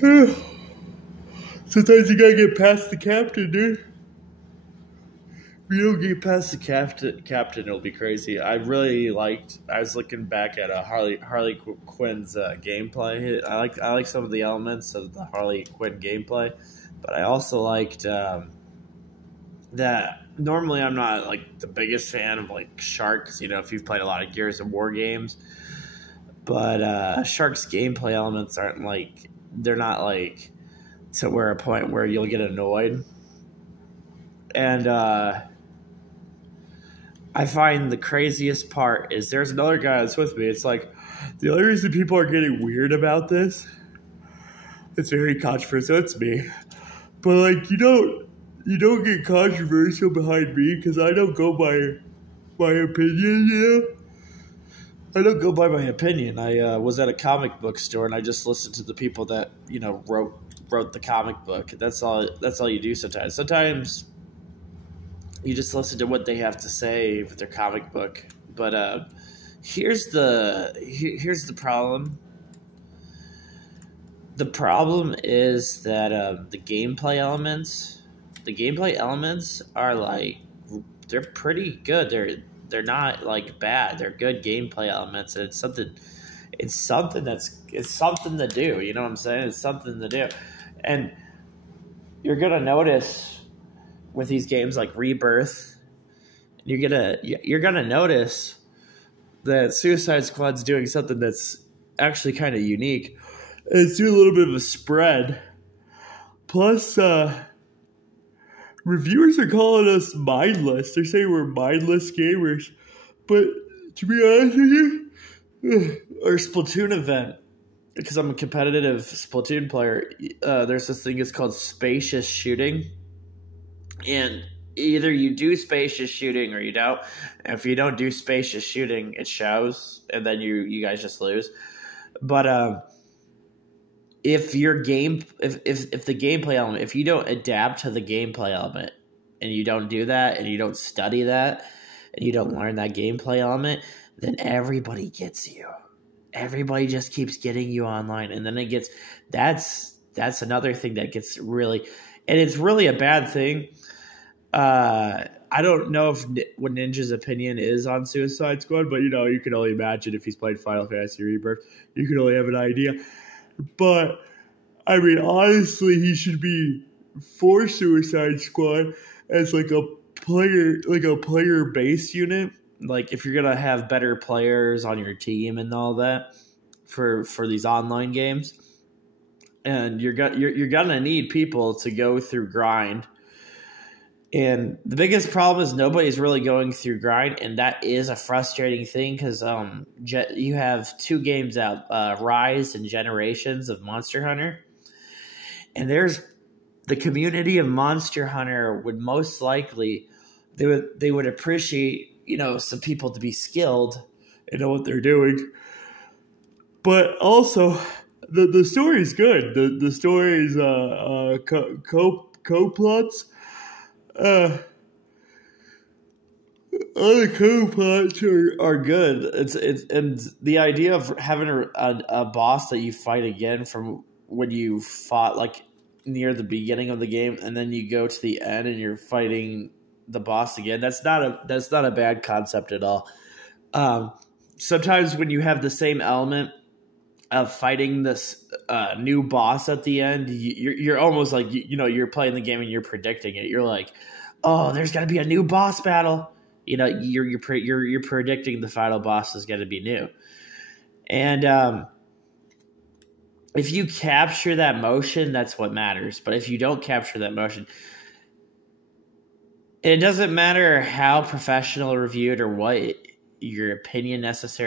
Sometimes you gotta get past the captain, dude. If you don't get past the captain, it'll be crazy. I was looking back at Harley Quinn's gameplay. I like some of the elements of the Harley Quinn gameplay, but I also liked that. Normally, I'm not like the biggest fan of like Sharks. If you've played a lot of Gears of War games, but Sharks gameplay elements aren't like they're not like to where a point where you'll get annoyed. And I find the craziest part is there's another guy that's with me. It's like the only reason people are getting weird about this, it's very controversial. It's me, but like you don't get controversial behind me because I don't go by my opinion. I don't go by my opinion. I was at a comic book store and I just listened to the people that wrote the comic book. That's all you do sometimes. Sometimes you just listen to what they have to say with their comic book. But here's the problem. The problem is that the gameplay elements are like they're pretty good. They're not like bad. They're good gameplay elements. And it's something to do. You know what I'm saying? It's something to do. And you're gonna notice with these games like Rebirth, you're gonna notice that Suicide Squad's doing something that's actually kind of unique. It's doing a little bit of a spread. Plus, reviewers are calling us mindless. They're saying we're mindless gamers. But to be honest with you, our Splatoon event, because I'm a competitive Splatoon player, there's this thing it's called spacious shooting. And either you do spacious shooting or you don't. And if you don't do spacious shooting, it shows, and then you guys just lose. But if the gameplay element, if you don't adapt to the gameplay element, and you don't do that, and you don't study that, and you don't learn that gameplay element, then everybody gets you. Everybody just keeps getting you online, and then that's another thing that gets really, and it's really a bad thing. I don't know what Ninja's opinion is on Suicide Squad, but you can only imagine if he's played Final Fantasy Rebirth. You can only have an idea. But I mean, honestly, he should be for Suicide Squad as like a player-based unit. Like if you're gonna have better players on your team and all that for these online games, and you're gonna need people to go through grind. And the biggest problem is nobody's really going through grind, and that is a frustrating thing because you have two games out, Rise and Generations of Monster Hunter, and there's the community of Monster Hunter would most likely they would appreciate some people to be skilled and know what they're doing, but also the story's good. The story's co-plots. Other co-plots are good. It's and the idea of having a boss that you fight again from when you fought like near the beginning of the game, and then you go to the end and you're fighting the boss again. That's not a bad concept at all. Sometimes when you have the same element of fighting this new boss at the end, you're almost like you're playing the game and you're predicting it. You're like, oh, there's got to be a new boss battle. You're predicting the final boss is going to be new, and if you capture that motion, that's what matters. But if you don't capture that motion, it doesn't matter how professional reviewed or what your opinion necessarily.